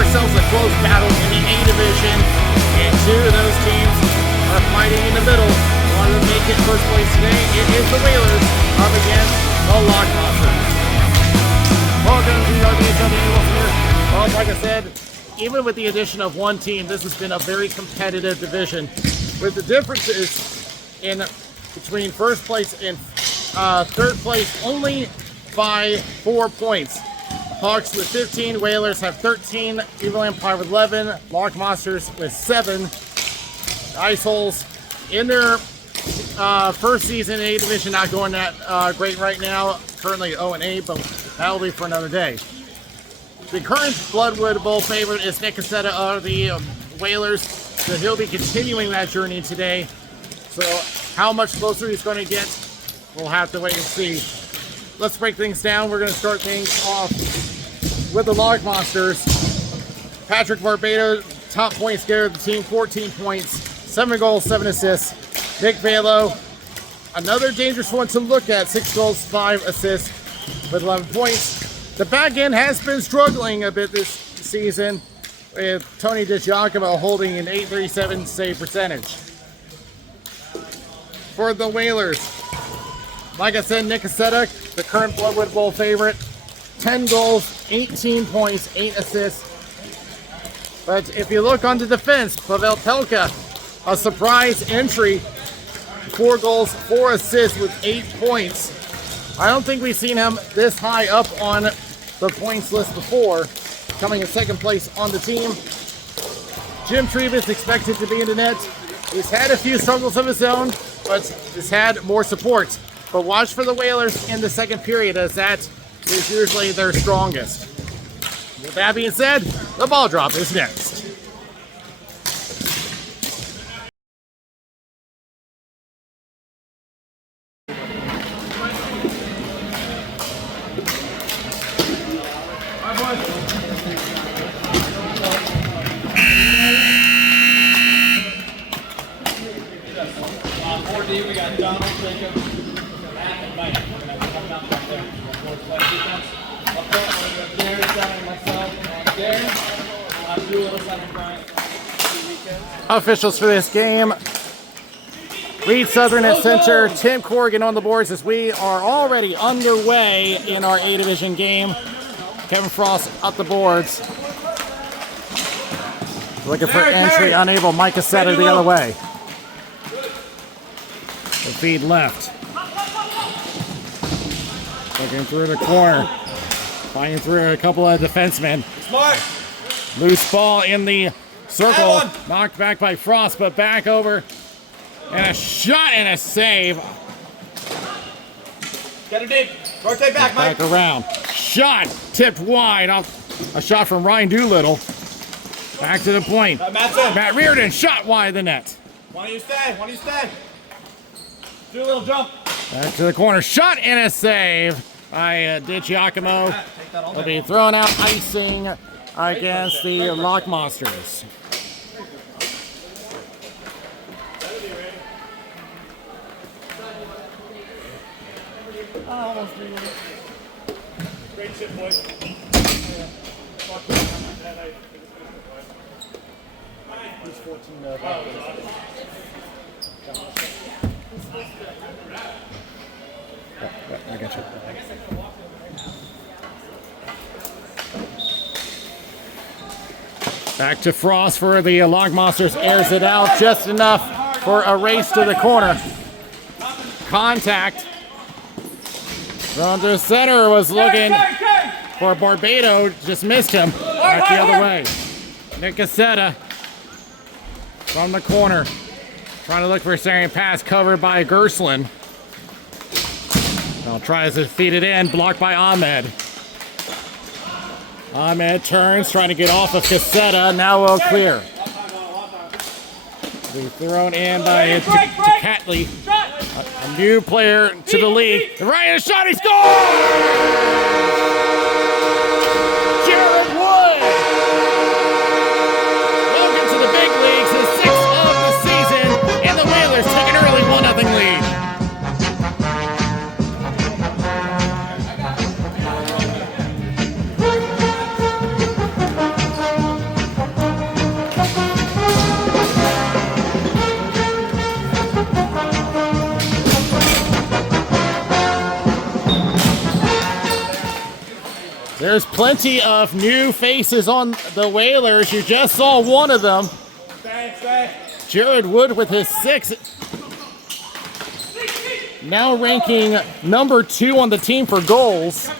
Ourselves a close battle in the A division, and two of those teams are fighting in the middle. One to make it first place today. It is the Whalers up against the Lockmonsters. Welcome to the RBHL here. Well, like I said, even with the addition of one team, this has been a very competitive division. With the differences in between first place and third place only by 4 points. Hawks with 15, Whalers have 13, Evil Empire with 11, Lockmonsters with 7. Ice Holes in their first season in A division, not going that great right now. Currently 0-8, but that'll be for another day. The current Bloodwood Bowl favorite is Nick Cassetta of the Whalers, so he'll be continuing that journey today. So how much closer he's going to get, we'll have to wait and see. Let's break things down. We're going to start things off with the Lockmonsters. Patrick Barbado, top point scorer of the team, 14 points, 7 goals, 7 assists. Nick Valo, another dangerous one to look at, 6 goals, 5 assists with 11 points. The back end has been struggling a bit this season, with Tony DiGiacomo holding an .837 save percentage. For the Whalers, like I said, Nick Cassetta, the current Bloodwood Bowl favorite, 10 goals, 18 points, 8 assists. But if you look on the defense, Pavel Pelka, a surprise entry, 4 goals, 4 assists with 8 points. I don't think we've seen him this high up on the points list before, coming in second place on the team. Jim Trevis expected to be in the net. He's had a few struggles of his own, but has had more support. But watch for the Whalers in the second period, as that is usually their strongest. With that being said, the ball drop is next. We got Donald, Jacob, Matt, and Mike. We're going to come down back there. Defense. Up front, we're going to have Darren, Simon, myself, and Darren. We'll have Doolittle, Simon, Brian. Officials for this game: Reed Southern at center, Tim Corrigan on the boards, as we are already underway in our A division game. Kevin Frost up the boards. Looking for entry, unable. Mike Cassetta the other way. The feed left. Looking through the corner. Finding through a couple of defensemen. Smart. Loose ball in the circle. Knocked back by Frost, but back over. And a shot and a save. Get her deep. Rotate back, Mike. Back around. Shot tipped wide. Off a shot from Ryan Doolittle. Back to the point. Matt Reardon shot wide the net. One of you stay. One of you stay. Do a little jump. Back to the corner. Shot and a save by DiGiacomo. Will be thrown out icing against the Lockmonsters. Great shit, boys. He's 14. I got you. Back to Frost for the Lockmonsters. Airs it out just enough for a race to the corner. Contact. From the center was looking for Barbado. Just missed him. Back the other way. Nick Cassetta from the corner. Trying to look for a second pass, covered by Gerslin. Now tries to feed it in, blocked by Ahmed. Ahmed turns, trying to get off of Cassetta. Now will clear. Be thrown in by Catley, a new player to the league. The right shot, he scores! Jared Wood! plenty of new faces on the Whalers. You just saw one of them. Jared Wood with his 6. Now ranking number 2 on the team for goals.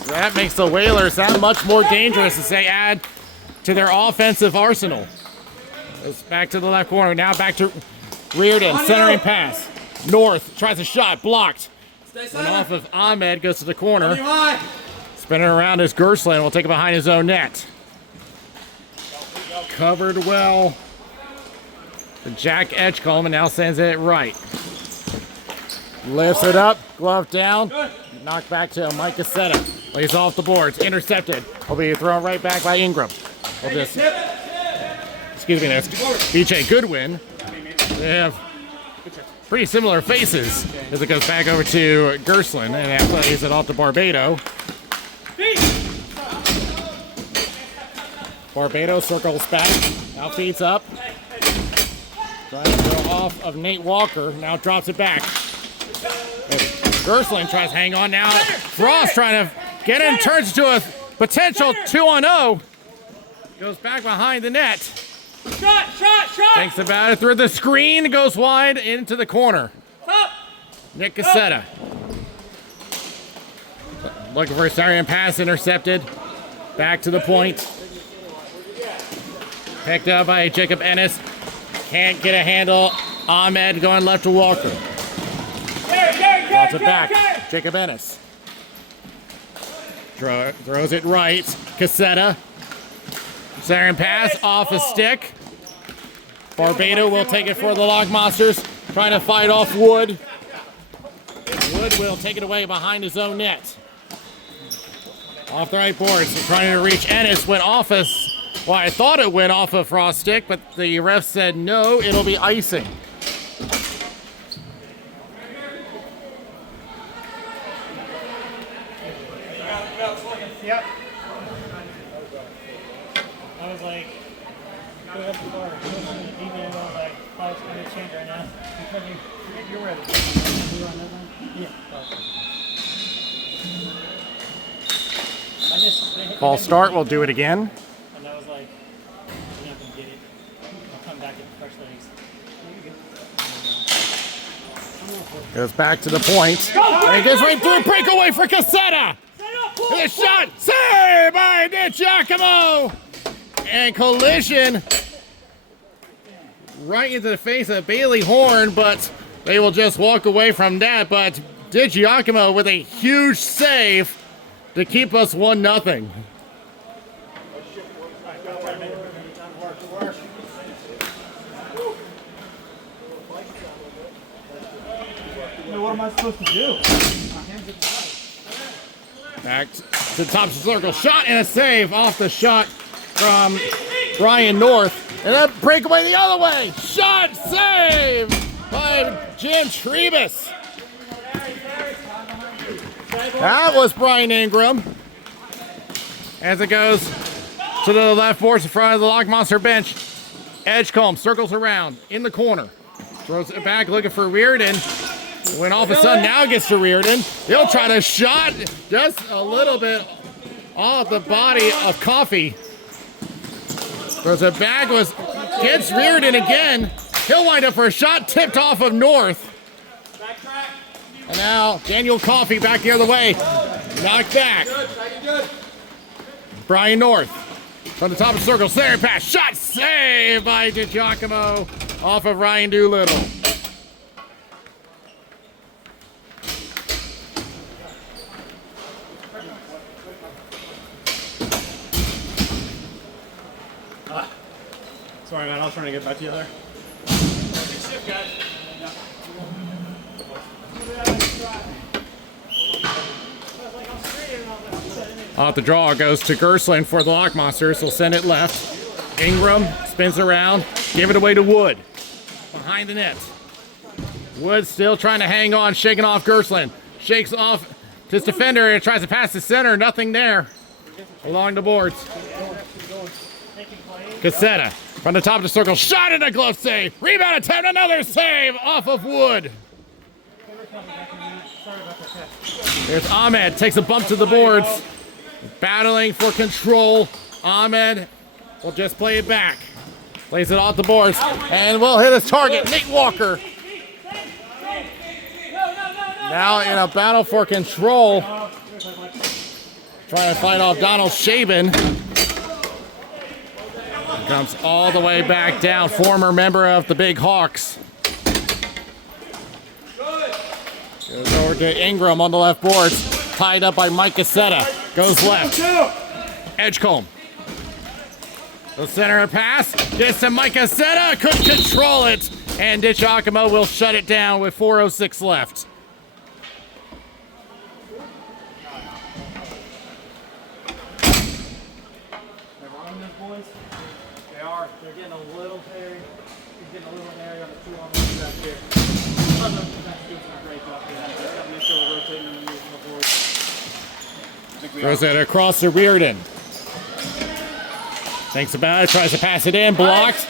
So that makes the Whalers that much more dangerous as they add to their offensive arsenal. It's back to the left corner. Now back to Reardon. Centering pass. North tries a shot. Blocked. And off of Ahmed. Goes to the corner. Spinning around is Gerstlin. Will take it behind his own net. Covered well. Jack Edgecombe and now sends it right. Lifts it up. Glove down. Knocked back to Mike Cassetta. Lays off the boards. Intercepted. Will be thrown right back by Ingram. Excuse me, that's BJ Goodwin. They have pretty similar faces as it goes back over to Gerstlin, and that plays it off to Barbado. Barbado circles back, now feeds up. Trying to go off of Nate Walker, now drops it back. Gerstlin tries to hang on now. Frost trying to get in, turns to a potential 2-on-0. Goes back behind the net. Shot! Thinks about it through the screen, goes wide into the corner. Nick Cassetta. Looking for a Syrian pass, intercepted. Back to the point. Picked up by Jacob Ennis. Can't get a handle. Ahmed going left to Walker. Drops it back. Jacob Ennis. Throws it right. Cassetta. Syrian pass off a stick. Barbado will take it for the Lock Monsters. Trying to fight off Wood. Wood will take it away behind his own net. Off the right boards. Trying to reach Ennis. Went off us. Well, I thought it went off a Frost stick, but the ref said no, it'll be icing. Yep. I was like, go up the bar. I was like, oh, it's going to change right now. You're ready. Yeah. False start, we'll do it again. And I was like, you're not going to get it. I'll come back with fresh legs. Goes back to the point. And it goes right through. Breakaway for Cassetta. The shot. Save by DiGiacomo. And collision right into the face of Bailey Horn, but they will just walk away from that. But DiGiacomo with a huge save to keep us 1-0. What am I supposed to do? Back to the top of the circle. Shot and a save off the shot from Brian North. And then breakaway the other way. Shot, save by Jim Trebus. That was Brian Ingram. As it goes to the left boards in front of the Lock Monster bench. Edgecombe circles around in the corner. Throws it back looking for Reardon. When all of a sudden now gets to Reardon. He'll try to shot just a little bit off the body of Coffee. Throws it back, gets Reardon again. He'll wind up for a shot tipped off of North. And now Daniel Coffee back the other way. Knocked back. Brian North from the top of the circle. Center pass. Shot saved by DiGiacomo off of Ryan Doolittle. Sorry, man. I was trying to get back to you there. Off the draw goes to Gerstlin for the Lock Monsters. He'll send it left. Ingram spins around. Give it away to Wood. Behind the net. Wood still trying to hang on, shaking off Gerstlin. Shakes off his defender and tries to pass the center. Nothing there. Along the boards. Cassetta from the top of the circle. Shot in a glove save. Rebound attempt. Another save off of Wood. There's Ahmed, takes a bump to the boards. Battling for control. Ahmed will just play it back. Plays it off the boards. And will hit his target, Nate Walker. Now in a battle for control. Trying to fight off Donald Shaben. Comes all the way back down. Former member of the Big Hawks. Goes over to Ingram on the left boards. Tied up by Mike Cassetta. Goes left. Edgecombe. The center pass. Gets to Mike Cassetta. Couldn't control it. And Ditch Akamo will shut it down with 4:06 left. They're getting a little hairy. He's getting a little hairy on the 2-on-1 back here. Other than that, he's doing a great job here. He's got to make sure we're rotating and moving the board. Throws it across to Reardon. Thinks about it, tries to pass it in, blocked.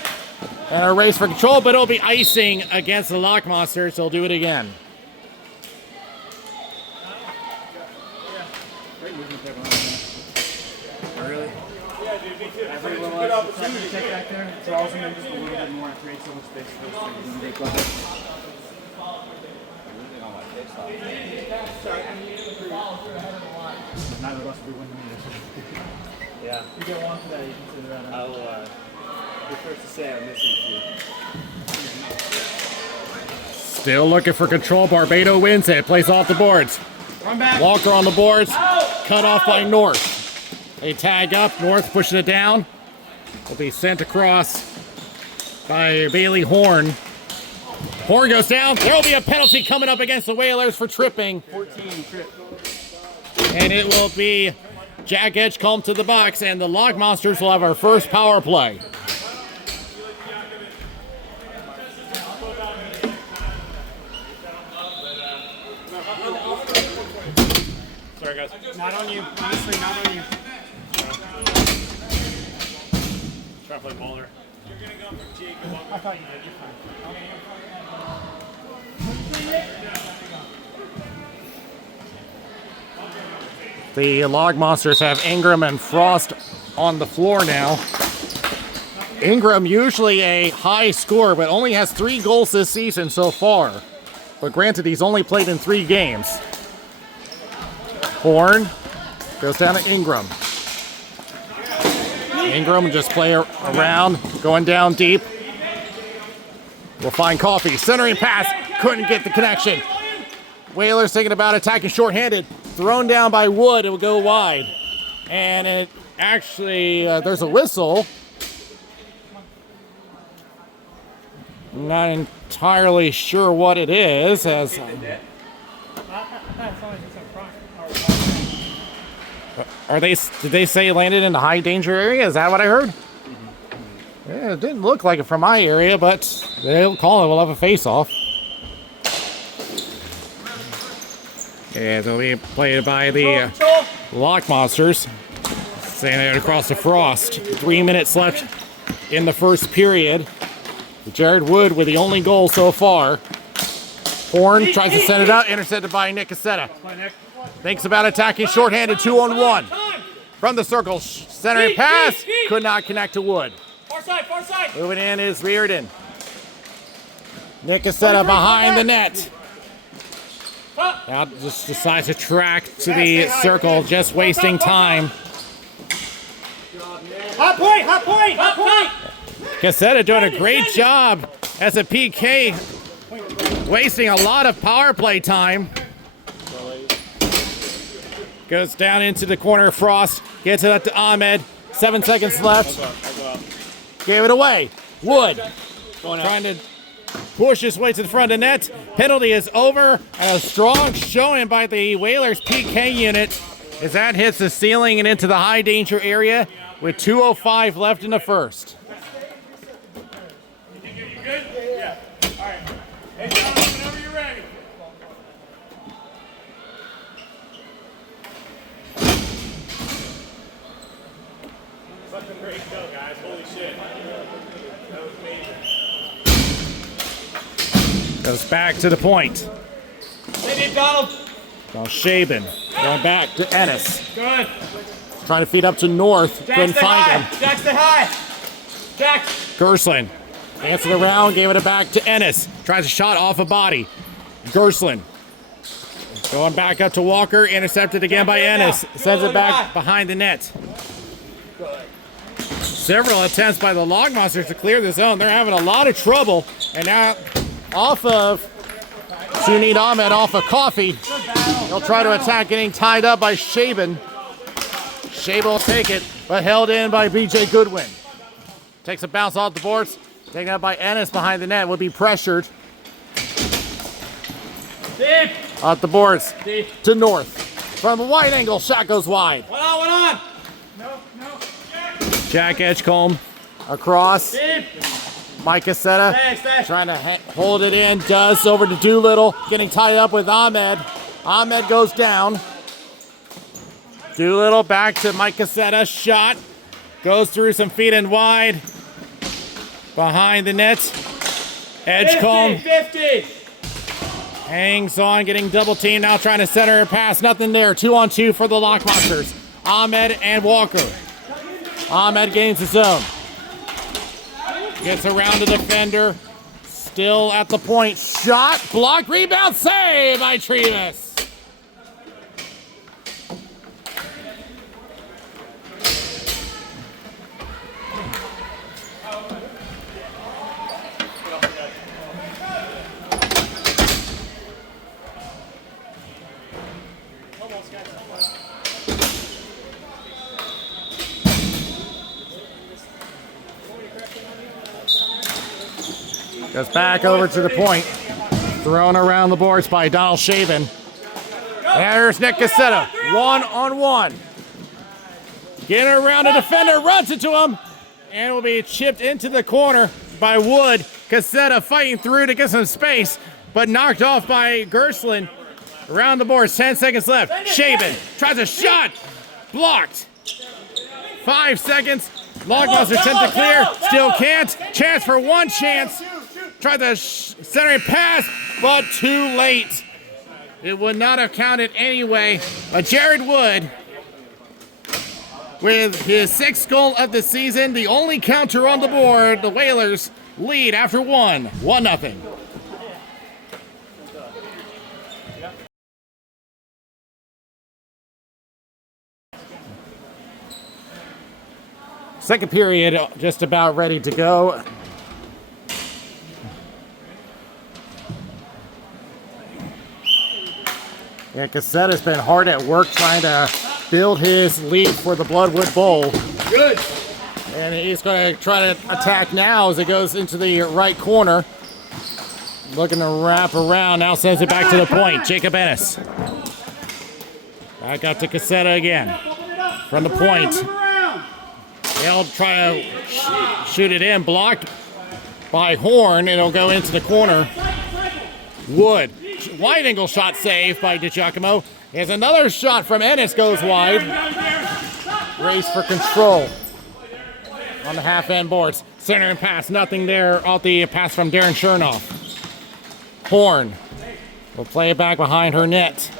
And a race for control, but it'll be icing against the Lock Monsters. They'll do it again. Really? Yeah, dude, me too. Every little extra you take back there, draws them in just a little bit more and creates so much space for those things. And they go ahead. Neither of us will be winning this. Yeah. You get one today, you consider that. I will be first to say I'm missing a few. Still looking for control. Barbado wins it. Plays off the boards. Run back. Walker on the boards. Cut off by North. They tag up. North pushing it down. Will be sent across by Bailey Horn. Horn goes down. There will be a penalty coming up against the Whalers for tripping. 14 trip. And it will be Jack Edgecombe to the box, and the Lock Monsters will have our first power play. Sorry, guys. Not on you. Honestly, not on you. Try to play baller. You're going to go for Jacob. I thought you did. You're fine. The Log Monsters have Ingram and Frost on the floor now. Ingram usually a high scorer, but only has 3 goals this season so far. But granted, he's only played in 3 games. Horn goes down to Ingram. Ingram just play around, going down deep. We'll find Coffee. Centering pass, couldn't get the connection. Whalers thinking about attacking shorthanded. Thrown down by Wood, it will go wide. And it actually, there's a whistle. Not entirely sure what it is. As are they? Did they say it landed in the high danger area? Is that what I heard? Yeah, it didn't look like it from my area, but they'll call it. We'll have a face-off. And it'll be played by the Lock Monsters. Sending it across to Frost. 3 minutes left in the first period. Jared Wood with the only goal so far. Horn tries to send it out, intercepted by Nick Cassetta. Thinks about attacking shorthanded 2-on-1. From the circle, centering pass, could not connect to Wood. Far side. Moving in is Reardon. Nick Cassetta behind the net. Now just decides to track to the circle, just wasting time. Hot point! Cassetta doing a great job as a PK, wasting a lot of power play time. Goes down into the corner. Frost gets it to Ahmed. 7 seconds left. Gave it away. Wood trying to push his way to the front of the net. Penalty is over. And a strong showing by the Whalers PK unit as that hits the ceiling and into the high danger area with 2:05 left in the first. You good? Yeah. All right. Hey, John, whenever you're ready. Such a great show, guys. Holy shit. That was amazing. Goes back to the point. Hey, Donald. Now Shaben going back to Ennis. Good. Trying to feed up to North. Couldn't find him. Jack, stay high. Jack. Gerstlin dancing around, gave it back to Ennis. Tries a shot off a body. Gerstlin going back up to Walker. Intercepted again by Ennis. Sends it back behind the net. Several attempts by the Log Monsters to clear the zone. They're having a lot of trouble. And now off of Sunit Ahmed, off of Coffee. He'll try to attack, getting tied up by Shaben. Shaben will take it, but held in by BJ Goodwin. Takes a bounce off the boards. Taken up by Ennis behind the net. Will be pressured. Deep. Off the boards. Deep. To North. From a wide angle, shot goes wide. One on. No. Jack Edgecombe across. Deep. Mike Cassetta Stay. trying to hold it in. Does over to Doolittle. Getting tied up with Ahmed. Ahmed goes down. Doolittle back to Mike Cassetta. Shot. Goes through some feet and wide. Behind the net. Edgecombe 50. hangs on, getting double teamed. Now trying to center a pass. Nothing there. 2-on-2 for the Lockmonsters. Ahmed and Walker. Ahmed gains the zone. Gets around the defender. Still at the point. Shot. Blocked. Rebound. Save by Trevis. Goes back over to the point. Thrown around the boards by Donald Shaven. There's Nick Cassetta. 1-on-1. Getting around the defender. Runs into him. And will be chipped into the corner by Wood. Cassetta fighting through to get some space. But knocked off by Gerstlin. Around the boards. 10 seconds left. Shaven tries a shot. Blocked. 5 seconds. Logmonster attempt to clear. Still can't. Chance for one chance. Tried the centering pass, but too late. It would not have counted anyway. Jared Wood, with his 6th goal of the season, the only counter on the board. The Whalers lead after 1-0. Second period just about ready to go. Yeah, Cassetta's been hard at work trying to build his lead for the Bloodwood Bowl. Good. And he's going to try to attack now as it goes into the right corner. Looking to wrap around. Now sends it back to the point. Jacob Ennis. Back out to Cassetta again. From the point. They'll try to shoot it in. Blocked by Horn. It'll go into the corner. Wood. Wide angle shot saved by DiGiacomo. Here's another shot from Ennis, goes wide. Race for control on the half end boards. Center and pass, nothing there. Off the pass from Darren Chernoff. Horn will play it back behind her net.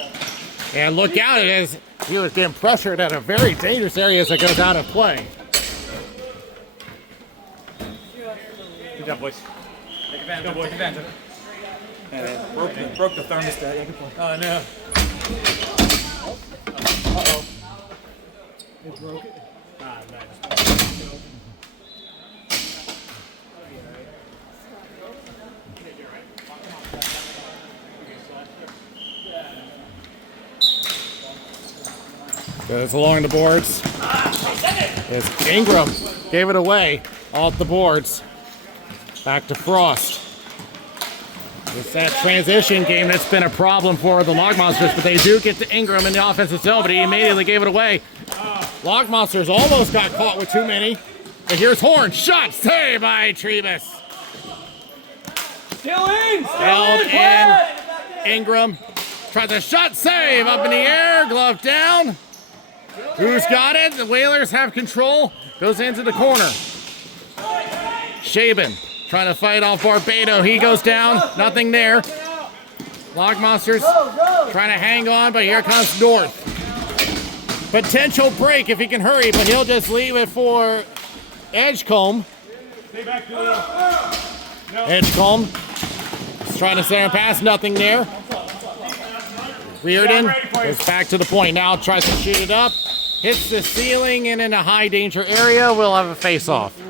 And look out, as he was getting pressured at a very dangerous area as it goes out of play. Good job, boys. Take advantage. Go, boys. Take advantage of it. Broke the thermostat. Yeah, good point. Oh, no. Uh-oh. It broke it? Ah, nice. Goes along the boards. As Ingram gave it away off the boards. Back to Frost. It's that transition game that's been a problem for the Logmonsters, but they do get to Ingram in the offensive zone, but he immediately gave it away. Logmonsters almost got caught with too many. And here's Horn. Shot saved by Trevis. Still in. Held in. Ingram tries a shot save up in the air. Glove down. Who's got it? The Whalers have control. Goes into the corner. Shaben trying to fight off Barbado. He goes down. Nothing there. Lock Monsters trying to hang on, but here comes North. Potential break if he can hurry, but he'll just leave it for Edgecombe. Stay back to the... Edgecombe is trying to center pass, nothing there. Reardon goes back to the point. Now tries to shoot it up. Hits the ceiling and in a high danger area. We'll have a face-off.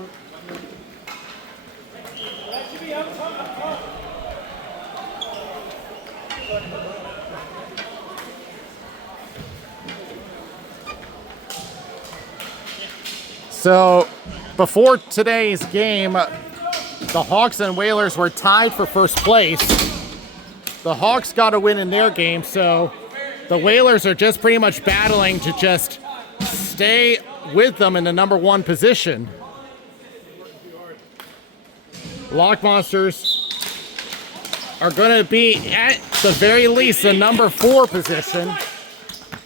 So before today's game, the Hawks and Whalers were tied for first place. The Hawks got a win in their game, so the Whalers are just pretty much battling to just stay with them in the number 1 position. Lock Monsters are going to be at the very least the number 4 position,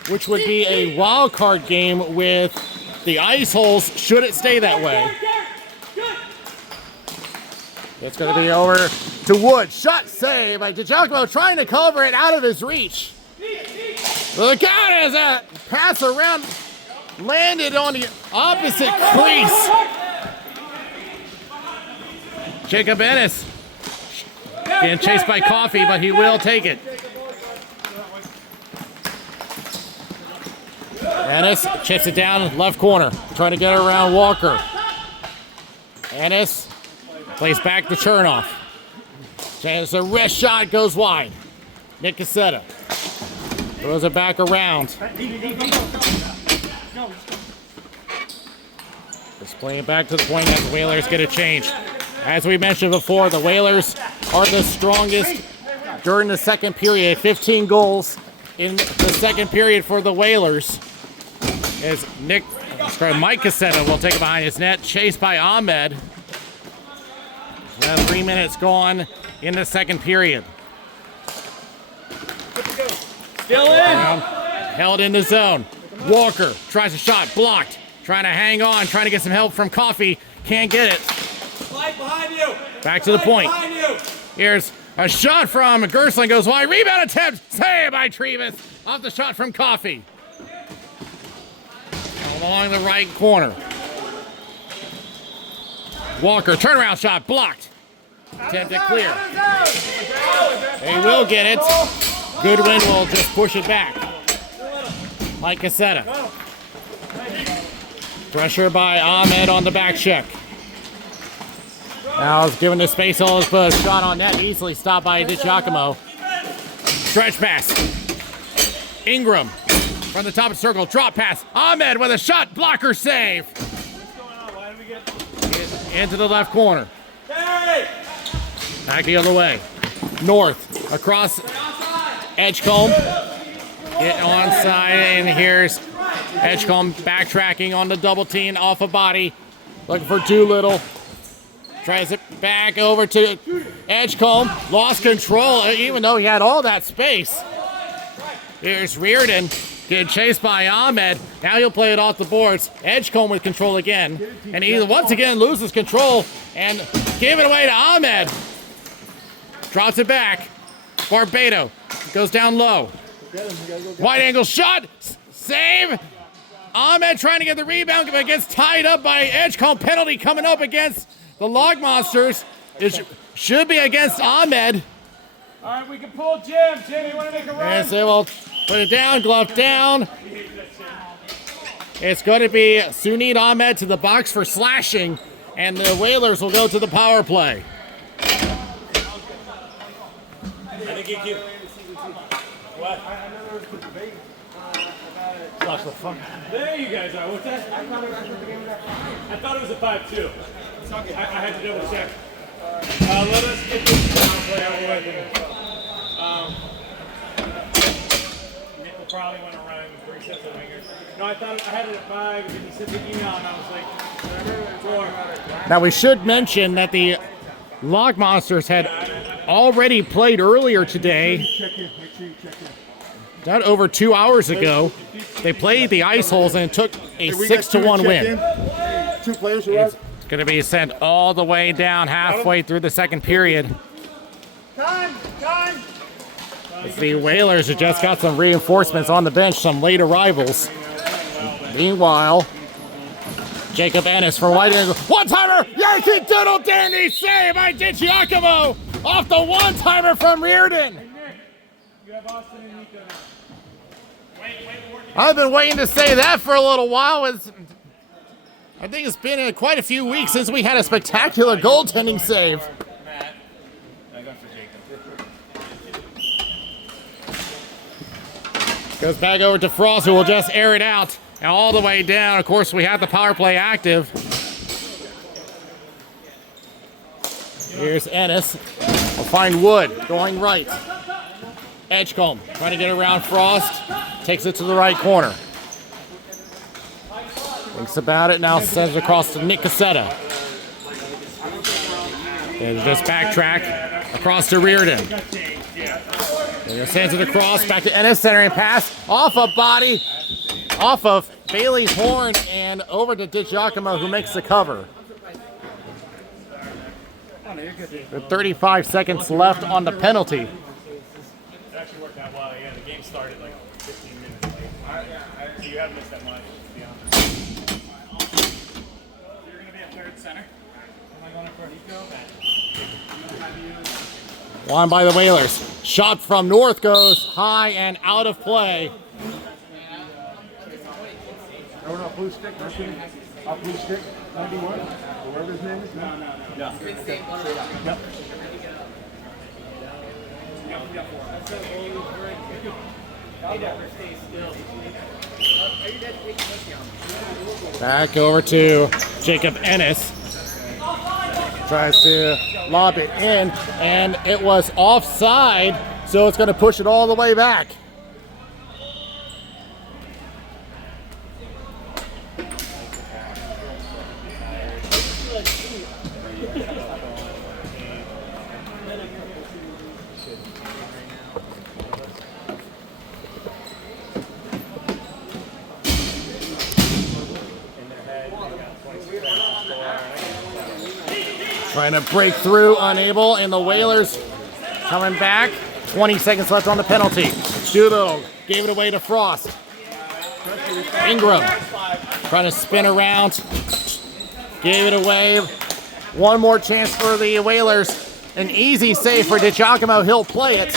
which would be a wild card game with the ice holes should it stay that way. It's going to be over to Wood. Shot save by DiGiacomo trying to cover it out of his reach. Look out as that pass around landed on the opposite crease. Jacob Ennis getting chased by Coffee, but he will take it. Ennis chips it down left corner, trying to get it around Walker. Ennis plays back to Chernoff. It's a wrist shot, goes wide. Nick Cassetta throws it back around. Just playing it back to the point as the Whalers get a change. As we mentioned before, the Whalers are the strongest during the second period. 15 goals in the second period for the Whalers. As Mike Cassetta will take it behind his net, chased by Ahmed. 3 minutes gone in the second period. Still in. Held in the zone. Walker tries a shot, blocked. Trying to hang on, trying to get some help from Coffee. Can't get it. Slide behind you. Back to the point. Behind you. Here's a shot from Gersling, goes wide. Rebound attempt, saved by Trevis. Off the shot from Coffee. Along the right corner. Walker, turnaround shot, blocked. Attempt to clear. They will get it. Goodwin will just push it back. Mike Cassetta. Pressure by Ahmed on the back check. Now is given the space all but a shot on net, easily stopped by DiGiacomo. Stretch pass. Ingram from the top of the circle, drop pass. Ahmed with a shot, blocker save. Into the left corner. Back the other way. North, across Edgecombe. Get onside, and here's Edgecombe backtracking on the double team off a body. Looking for Doolittle. Tries it back over to Edgecombe. Lost control, even though he had all that space. Here's Reardon. Getting chased by Ahmed. Now he'll play it off the boards. Edgecombe with control again. And he once again loses control and gave it away to Ahmed. Drops it back. Barbado goes down low. Wide angle shot. Save. Ahmed trying to get the rebound, but gets tied up by Edgecombe. Penalty coming up against the Log Monsters. It should be against Ahmed. All right, we can pull Jim. Jim, you want to make a run? And so we'll put it down, glove down. It's going to be Sunit Ahmed to the box for slashing, and the Whalers will go to the power play. There you guys are. What's that? I thought it was a 5-2. I had to double check. Let us get this power play out of the way. Nick will probably want to run 3 sets of wingers. No, I thought I had it at 5 because he sent the email and I was like, 4. Now we should mention that the Log Monsters had already played earlier today. Not over 2 hours ago. They played the ice holes and it took a 6-1 win. 2 players who It's going to be sent all the way down halfway through the second period. Time! The Whalers have just got some reinforcements on the bench, some late arrivals. Meanwhile, Jacob Ennis from White Angle. One-timer! Yankee Doodle Dandy save by DiGiacomo off the one-timer from Reardon. You have Austin and Nico now. I've been waiting to say that for a little while. I think it's been quite a few weeks since we had a spectacular goaltending save. Matt. I got for Jacob. Goes back over to Frost, who will just air it out. And all the way down, of course, we have the power play active. Here's Ennis. We'll find Wood going right. Edgecombe trying to get around Frost. Takes it to the right corner. Thinks about it, now sends it across to Nick Cassetta. And just backtrack across to Reardon. And sends it across, back to Ennis, centering pass. Off a body, off of Bailey's horn, and over to DiGiacomo, who makes the cover. With 35 seconds left on the penalty. It actually worked out well. Yeah, the game started like 15 minutes late. So you haven't missed that much, to be honest. You're going to be a third center. Am I going for Nico? Won by the Whalers. Shot from North goes high and out of play. Off blue stick, off blue stick, 91, whatever his name is. No. Yep. Back over to Jacob Ennis. Tries to lob it in, and it was offside, so it's going to push it all the way back. Trying to break through, unable, and the Whalers coming back. 20 seconds left on the penalty. Doodle gave it away to Frost. Ingram trying to spin around. Gave it away. One more chance for the Whalers. An easy save for DiGiacomo. He'll play it.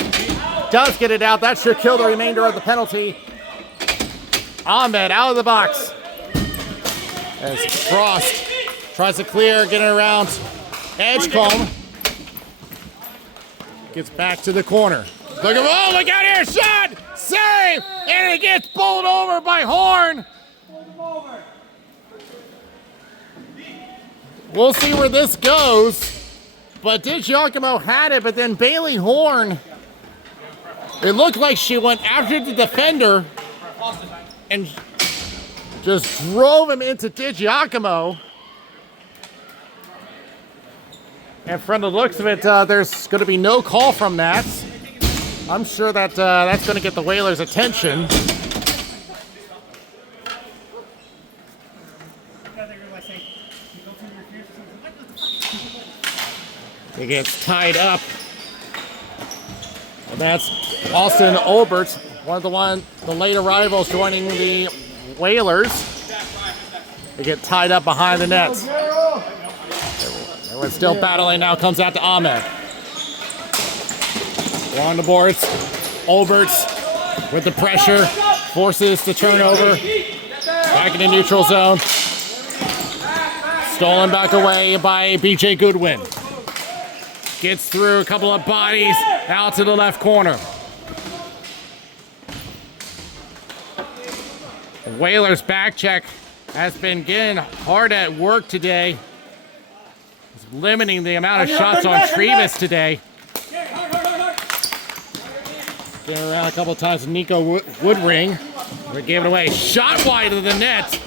Does get it out. That should kill the remainder of the penalty. Ahmed out of the box. As Frost tries to clear, getting around Edgecombe. Gets back to the corner. Look out here, shot! Save! And it gets bowled over by Horn. We'll see where this goes. But DiGiacomo had it, but then Bailey Horn, it looked like she went after the defender and just drove him into DiGiacomo. And from the looks of it, there's going to be no call from that. I'm sure that that's going to get the Whalers' attention. It gets tied up. And that's Austin Olbert, one of the late arrivals joining the Whalers. They get tied up behind the nets. Everyone's still battling now, comes out to Ahmed. Along the boards, Olberts with the pressure, forces the turnover. Back in the neutral zone. Stolen back away by BJ Goodwin. Gets through a couple of bodies, out to the left corner. Whalers back check has been getting hard at work today. It's limiting the amount of shots on Trevis today. Getting around a couple of times, Nico Woodring. We gave it away. Shot wide of the net.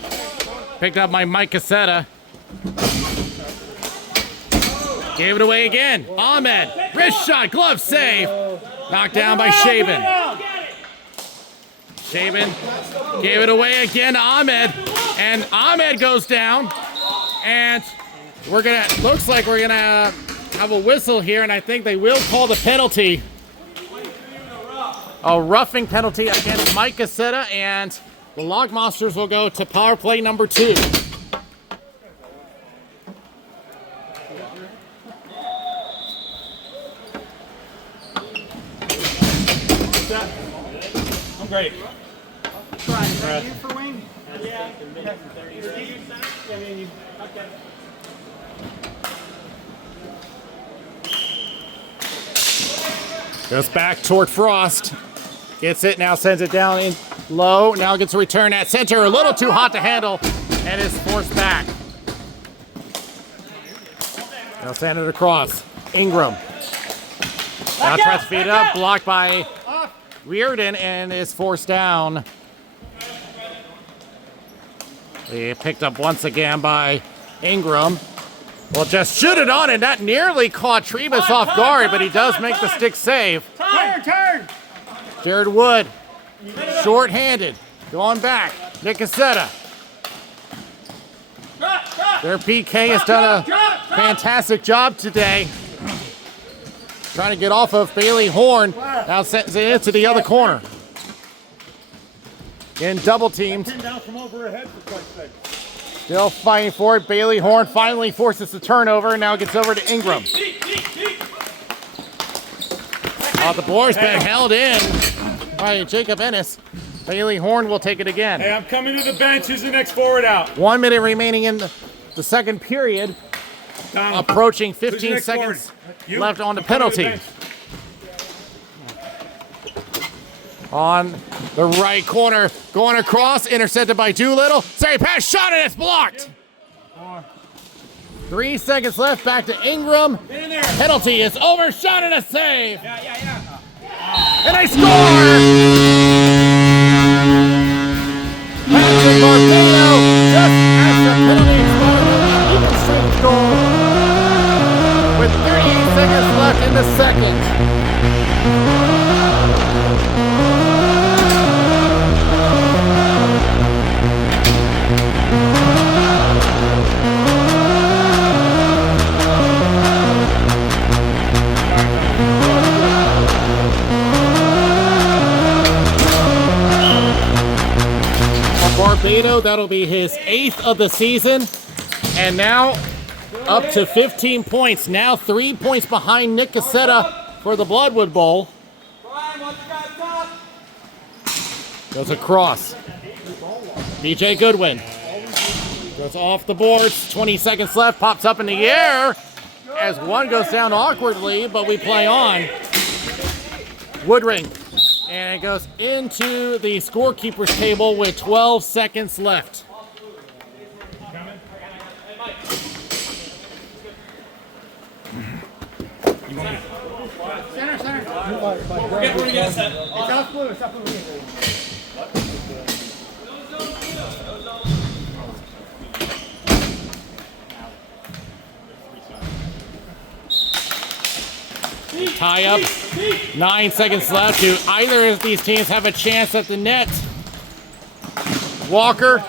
Picked up by Mike Cassetta. Gave it away again. Ahmed, wrist shot, glove save. Knocked down by Shaban. Shaban gave it away again to Ahmed. And Ahmed goes down. And looks like we're gonna have a whistle here, and I think they will call the penalty. a roughing penalty against Mike Cassetta, and the Log Monsters will go to power play number 2. I'm great. Goes back toward Frost. Gets it, now sends it down in low. Now gets a return at center. A little too hot to handle and is forced back. Now send it across. Ingram. Now tries to feed up. Blocked by Reardon and is forced down. He picked up once again by Ingram. Well, just shoot it on, and that nearly caught Trebus off guard, but he does make the stick save. Turn! Jared Wood, short-handed, going back. Nick Cassetta. Their PK has done a fantastic job today. Trying to get off of Bailey Horn. Now sends it into the other corner. In double teamed. Down from overhead for Christ's sake. Still fighting for it. Bailey Horn finally forces the turnover. Now gets over to Ingram. The board's been held in by Jacob Ennis. Bailey Horn will take it again. Hey, I'm coming to the bench. Who's the next forward out? 1 minute remaining in the second period. Donald. Approaching Who's the 15 next seconds forward? You? left on the I'm coming to penalty. bench. On the right corner, going across, intercepted by Doolittle. Sorry, pass shot and it's blocked. 3 seconds left, back to Ingram. Penalty is overshot and a save. And they score! Patrick Barbado, just as the penalty expired, even strength goal. With 38 seconds left in the second. Barbado, that'll be his 8th of the season, and now up to 15 points. Now 3 points behind Nick Cassetta for the Bloodwood Bowl. Goes across. BJ Goodwin goes off the boards. 20 seconds left. Pops up in the air as one goes down awkwardly, but we play on. Woodring. And it goes into the scorekeeper's table with 12 seconds left. Center. Forget where to get set. It's off blue. Tie up. 9 seconds left. Do either of these teams have a chance at the net? Walker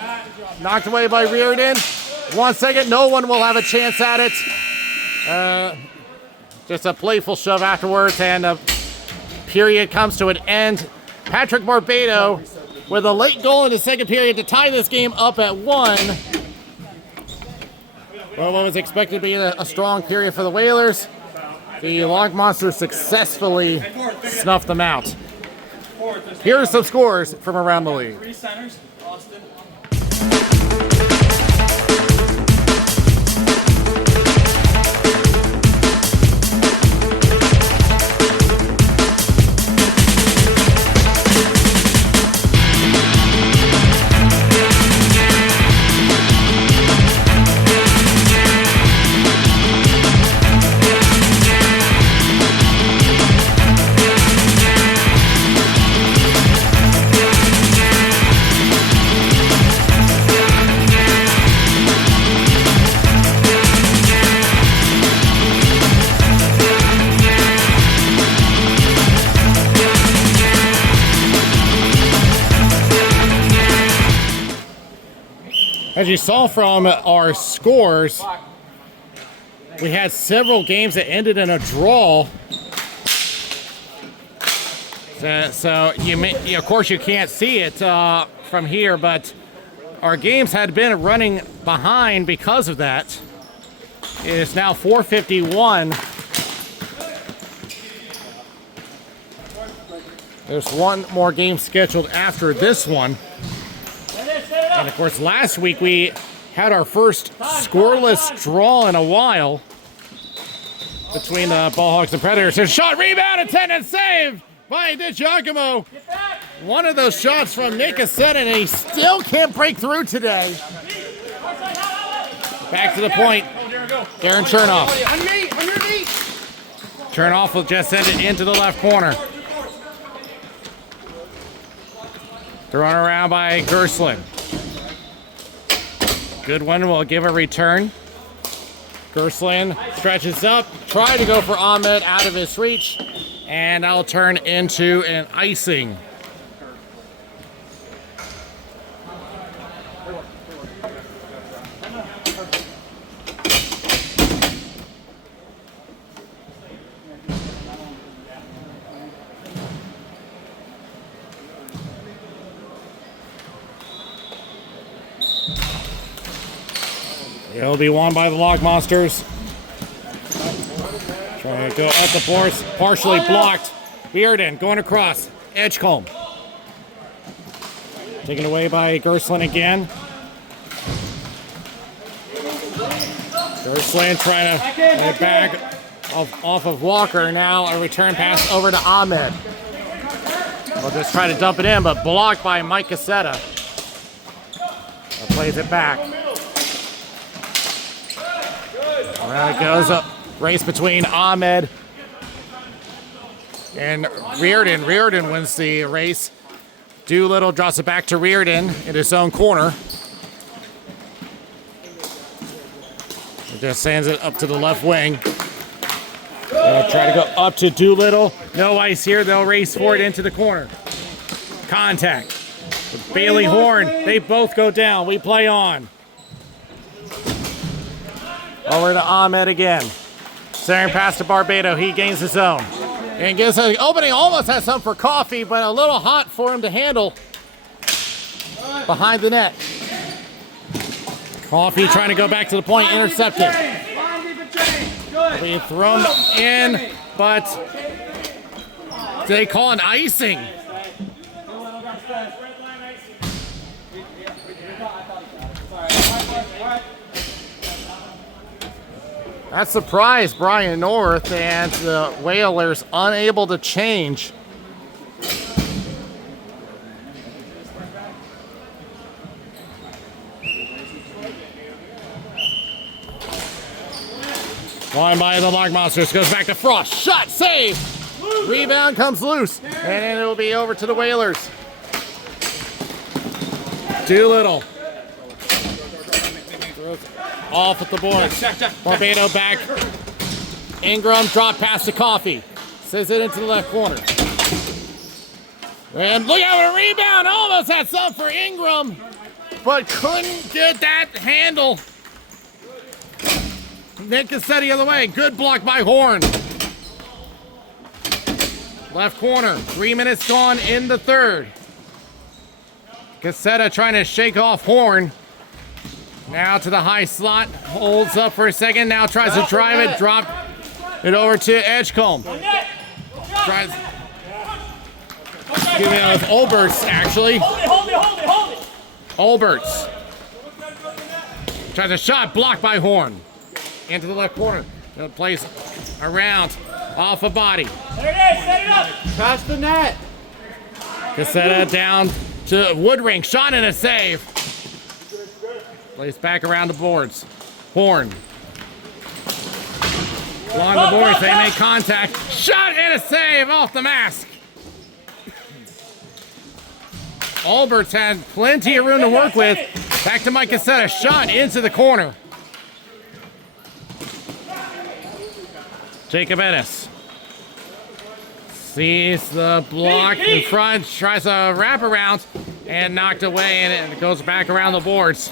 knocked away by Reardon. 1 second. No one will have a chance at it. Just a playful shove afterwards, and the period comes to an end. Patrick Barbado with a late goal in the second period to tie this game up at 1. Well, what was expected to be a strong period for the Whalers, the Log Monsters successfully snuffed them out. Here are some scores from around the league. 3 centers, Austin. As you saw from our scores, we had several games that ended in a draw. So of course you can't see it from here, but our games had been running behind because of that. It is now 4:51. There's one more game scheduled after this one. And of course, last week we had our first scoreless draw in a while between the Ballhawks and Predators. There's shot, rebound, intended save by DiGiacomo. One of those shots from Nick Cassetta, and he still can't break through today. Back to the point. Darren Chernoff. Chernoff will just send it into the left corner. Thrown around by Gerslin. Good one, will give a return. Gerslin stretches up, try to go for Ahmed, out of his reach, and that'll turn into an icing. It'll be won by the Lock Monsters. Trying to go at the boards, partially blocked. Bearden going across. Edgecombe. Taken away by Gerslin again. Gerslin trying to get back off of Walker. Now a return pass over to Ahmed. We'll just try to dump it in, but blocked by Mike Cassetta. Plays it back. Around it goes, up. Race between Ahmed and Reardon. Reardon wins the race. Doolittle drops it back to Reardon in his own corner. He just sends it up to the left wing. They'll try to go up to Doolittle. No ice here. They'll race for it into the corner. Contact. With Bailey Horn. They both go down. We play on. Over to Ahmed again. Centering pass to Barbado. He gains his own. And gets an opening. Almost has some for Coffee, but a little hot for him to handle behind the net. Coffee trying to go back to the point. Intercepted. Will be thrown in, but they call an icing. That surprised Brian North, and the Whalers unable to change. Line by the Lock Monsters, goes back to Frost. Shot, save! Rebound comes loose, and it will be over to the Whalers. Doolittle. Off at the boards. Barbado back. Ingram drop pass to Coffee. Sends it into the left corner. And look out, a rebound. Almost had some for Ingram, but couldn't get that handle. Nick Cassetta the other way. Good block by Horn. Left corner. 3 minutes gone in the third. Cassetta trying to shake off Horn. Now to the high slot, holds up for a second, now tries to drive it, drop it over to Edgecombe. Tries, give it with Olberts, actually. Hold it. Olberts. Tries a shot, blocked by Horn. Into the left corner. Plays around, off a body. There it is, set it up. Past the net. Cassetta down to Woodring, shot and a save. Plays back around the boards. Horn. Along the boards, they make contact. Shot and a save off the mask. Alberts had plenty of room to work with. Back to Mike Cassetta. Shot into the corner. Jacob Ennis sees the block in front, tries a wraparound, and knocked away, and it goes back around the boards.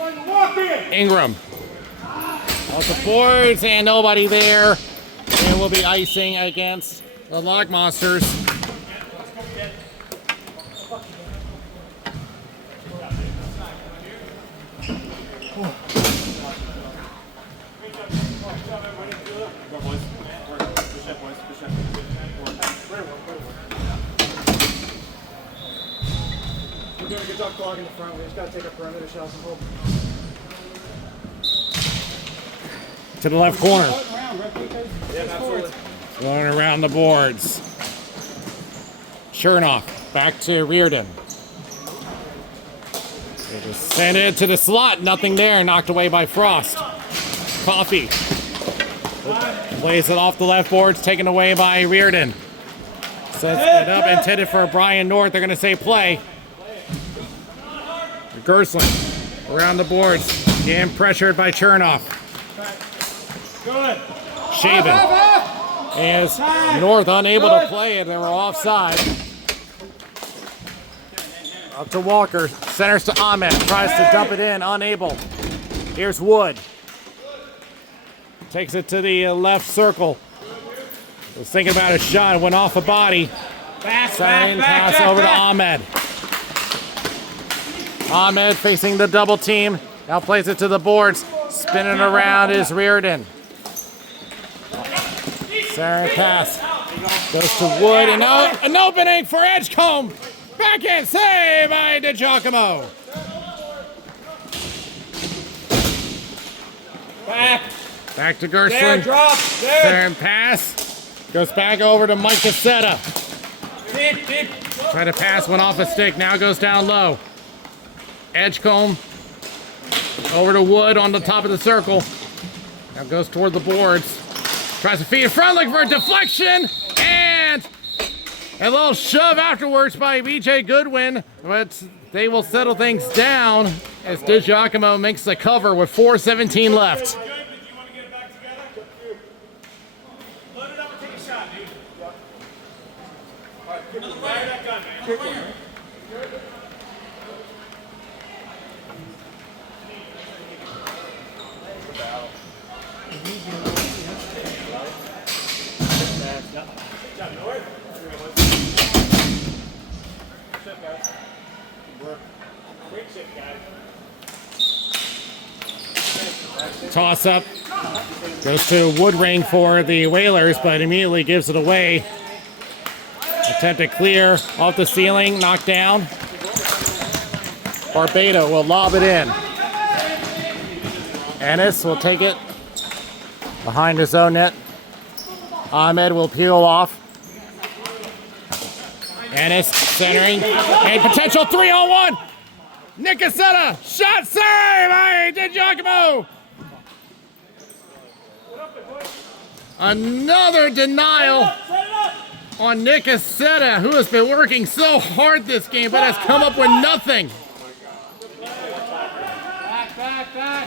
Ingram. Off the boards, and nobody there. And we'll be icing against the Lock Monsters. log in the front. We just got to take a perimeter shot and hold. To the left corner. Yeah, absolutely. Going around the boards. Chernoff back to Reardon. They just send it to the slot. Nothing there. Knocked away by Frost. Coffee. Plays it off the left boards. Taken away by Reardon. Sets it up. Intended for Brian North. They're going to say play. Gerstlin around the boards. Getting pressured by Chernoff. Good. Shaven. As North unable to play it. They were offside. Up to Walker. Centers to Ahmed. Tries to dump it in. Unable. Here's Wood. Takes it to the left circle. Was thinking about a shot. Went off a body. Sign pass over to Ahmed. Ahmed facing the double team. Now plays it to the boards. Spinning around is Reardon. Center pass. Goes to Wood. And an opening for Edgecombe. Backhand save by DiGiacomo. Back to Gerstlin. Center pass. Goes back over to Mike Cassetta. Try to pass, went off a stick. Now goes down low. Edgecombe over to Wood on the top of the circle. Now goes toward the boards. Tries to feed in front, looking for a deflection. And a little shove afterwards by BJ Goodwin. But they will settle things down as DiGiacomo makes the cover with 4:17 left. Toss up. Goes to Woodring for the Whalers, but immediately gives it away. Attempt to clear off the ceiling, knocked down. Barbado will lob it in. Ennis will take it behind his own net. Ahmed will peel off. Ennis centering, and potential 3-on-1. Nick Cassetta, shot save by DiGiacomo. Another denial on Nick Cassetta, who has been working so hard this game, but has come up with nothing.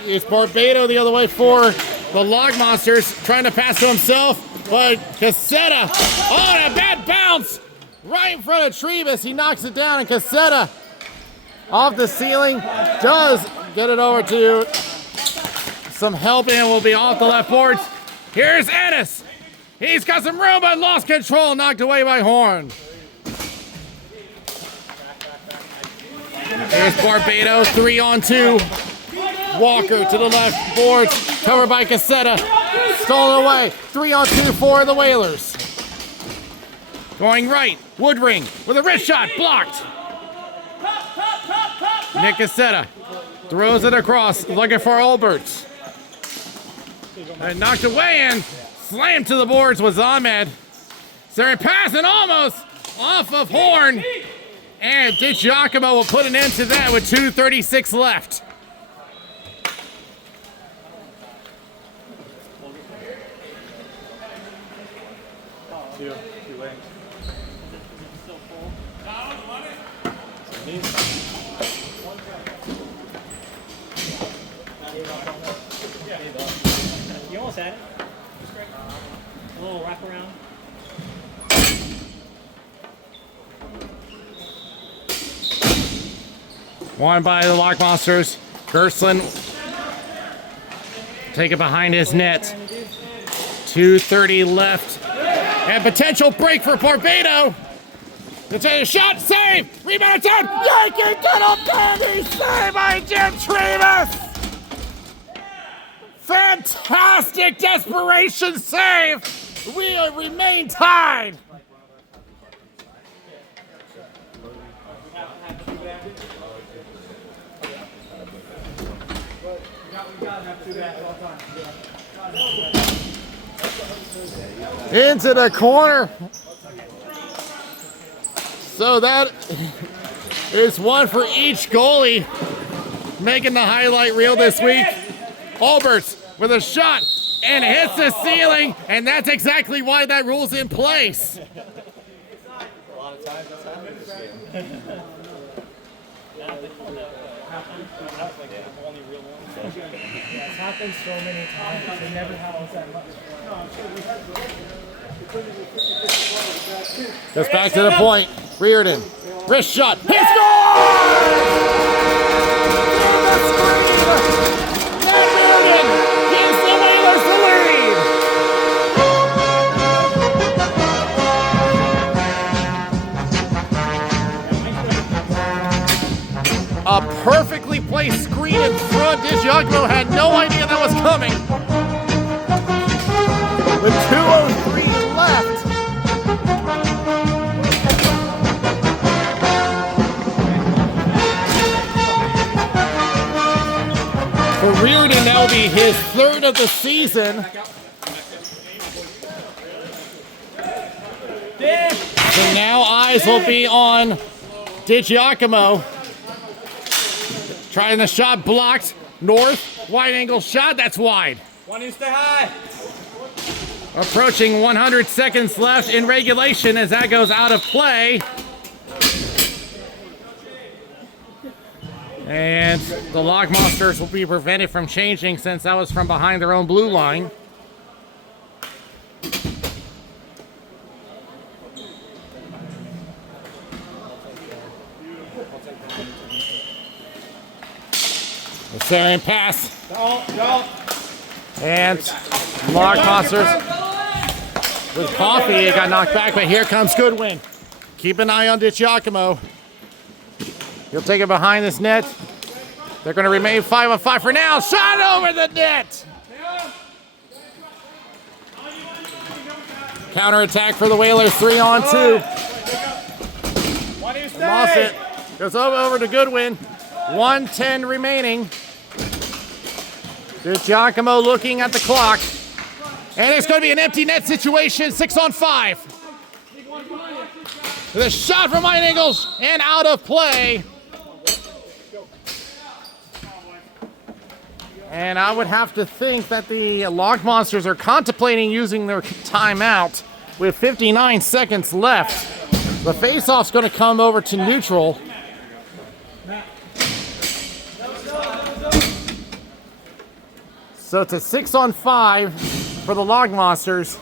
It's Barbado the other way for the Log Monsters, trying to pass to himself, but Cassetta, a bad bounce right in front of Trebus. He knocks it down, and Cassetta off the ceiling does get it over to some help, and will be off the left boards. Here's Ennis. He's got some room, but lost control, knocked away by Horn. Here's Barbado, 3-on-2. Walker to the left boards, covered by Cassetta. Stolen away, 3-on-2 for the Whalers. Going right, Woodring with a wrist shot, blocked. Nick Cassetta throws it across, looking for Alberts. And knocked away and slammed to the boards was Ahmed. Sarah passing almost off of Horn. And DiGiacomo will put an end to that with 2:36 left. Two wings. You almost had it. A little wrap around. Won by the Lock Monsters. Gerstlin take it behind his net. 2:30 left. And potential break for Barbado. It's a shot, save, rebound down. Yankee tunnel penalty save by Jim Trebus. Fantastic desperation save. We remain tied. Into the corner. So that is one for each goalie making the highlight reel this week. Alberts with a shot and hits the ceiling, and that's exactly why that rule's in place. A lot of times that's happened this game. Yeah, it's happened so many times. They never happens that much. Goes back to the point. Reardon. Wrist shot. He scores! In the screen! Matt Reardon gives the Whalers the lead! A perfectly placed screen in front. Giacomo had no idea that was coming. With 2:03 left. For Reardon, that will be his third of the season. So now eyes will be on DiGiacomo. Trying the shot blocked. North, wide angle shot, that's wide. One needs to stay high. Approaching 100 seconds left in regulation as that goes out of play. And the Lock Monsters will be prevented from changing since that was from behind their own blue line. The Syrian pass. And Lock Monsters with Coffee. It got knocked back, but here comes Goodwin. Keep an eye on DiGiacomo. He'll take it behind this net. They're going to remain 5-on-5 for now. Shot over the net. Counterattack for the Whalers, 3-on-2. Lost it. Goes over to Goodwin. 1:10 remaining. DiGiacomo looking at the clock. And it's going to be an empty net situation, 6-on-5. The shot from wide angles and out of play. And I would have to think that the Lock Monsters are contemplating using their timeout with 59 seconds left. The faceoff's going to come over to neutral. So it's a 6-on-5 for the Lock Monsters.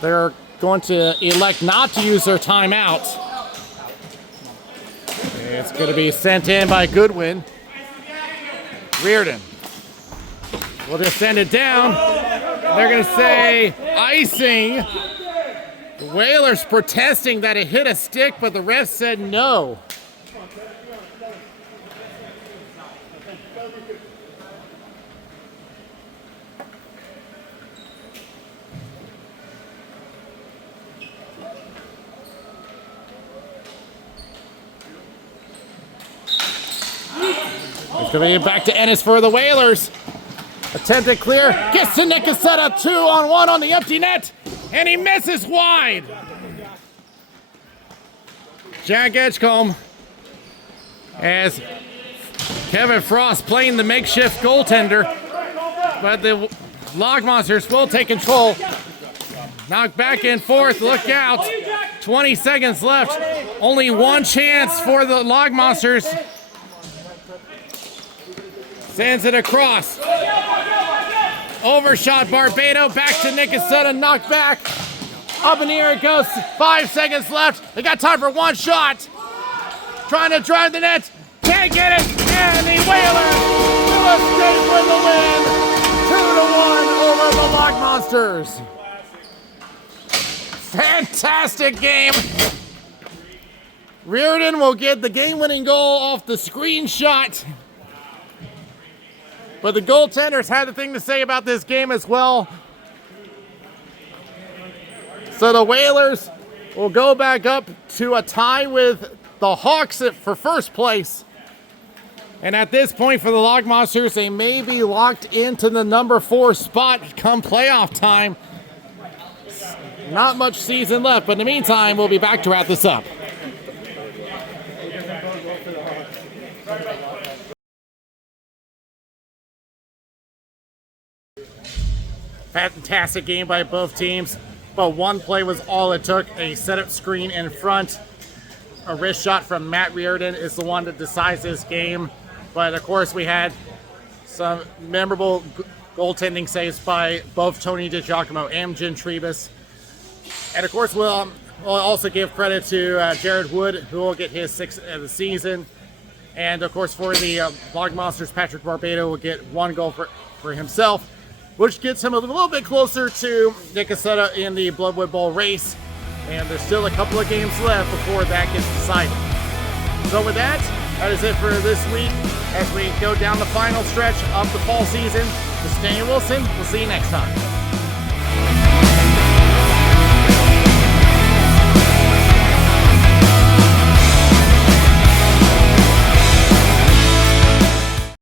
They're going to elect not to use their timeout. It's going to be sent in by Goodwin. Reardon will just send it down. They're going to say icing. The Whalers protesting that it hit a stick, but the ref said no. It's going to be back to Ennis for the Whalers. Attempted clear. Gets to Nicasetta. 2-on-1 on the empty net. And he misses wide. Jack Edgecombe as Kevin Frost playing the makeshift goaltender. But the Lock Monsters will take control. Knocked back and forth. Look out. 20 seconds left. Only one chance for the Lock Monsters. Sends it across. Overshot Barbado. Back to Nicasetta. Knocked back. Up in the air it goes. 5 seconds left. They got time for one shot. Trying to drive the net. Can't get it. And the Whalers will escape with the win. 2-1 over the Lock Monsters. Fantastic game. Reardon will get the game-winning goal off the screenshot. But the goaltenders had the thing to say about this game as well. So the Whalers will go back up to a tie with the Hawks for first place. And at this point for the Log Monsters, they may be locked into the number 4 spot come playoff time. Not much season left, but in the meantime, we'll be back to wrap this up. Fantastic game by both teams, but one play was all it took. A setup screen in front. A wrist shot from Matt Reardon is the one that decides this game. But of course, we had some memorable goaltending saves by both Tony DiGiacomo and Jim Trebus. And of course, we'll also give credit to Jared Wood, who will get his 6th of the season. And of course, for the Log Monsters, Patrick Barbado will get 1 goal for himself, which gets him a little bit closer to Nick Cassetta in the Bloodwood Bowl race. And there's still a couple of games left before that gets decided. So with that is it for this week as we go down the final stretch of the fall season. This is Daniel Wilson. We'll see you next time.